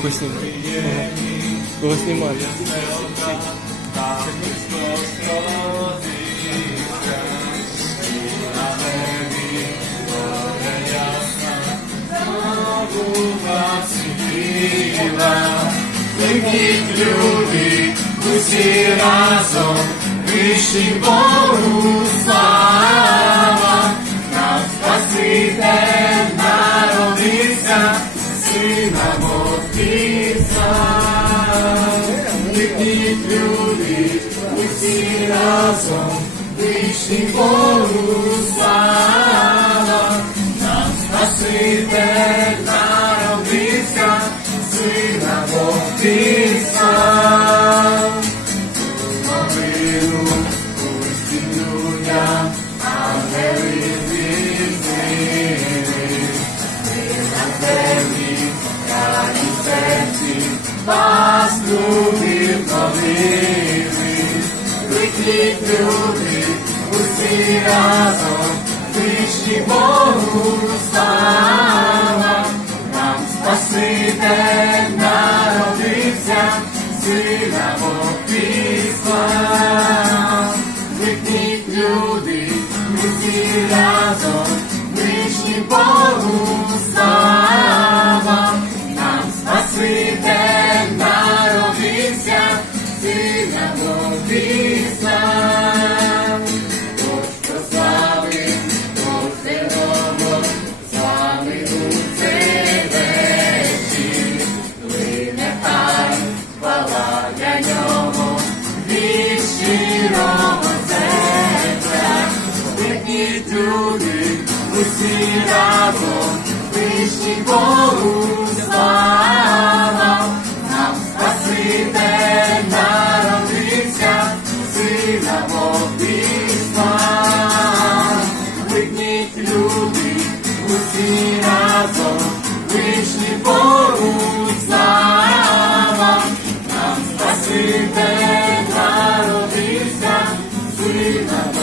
Questi Questi mali. Вищий Богу слава, нам Спаситель народився, сина Богтівця. Плиніть люди, усі разом, вищий Богу слава, нам Спаситель народився, сина Богтівця. Любив новини. Вихніть люди, усі разом, вищі Богу слава, нам Спаситель народився, сина Богтівства. Вихніть люди, усі разом, вищі Богу слава, хвала для нього, щирого серця. Вихніть люди, усі разом, вищі Богу слава, нам Спаситель народився, сина Богтівства. Вигніть люди, усі разом, вийшли Богу слава, Jesus.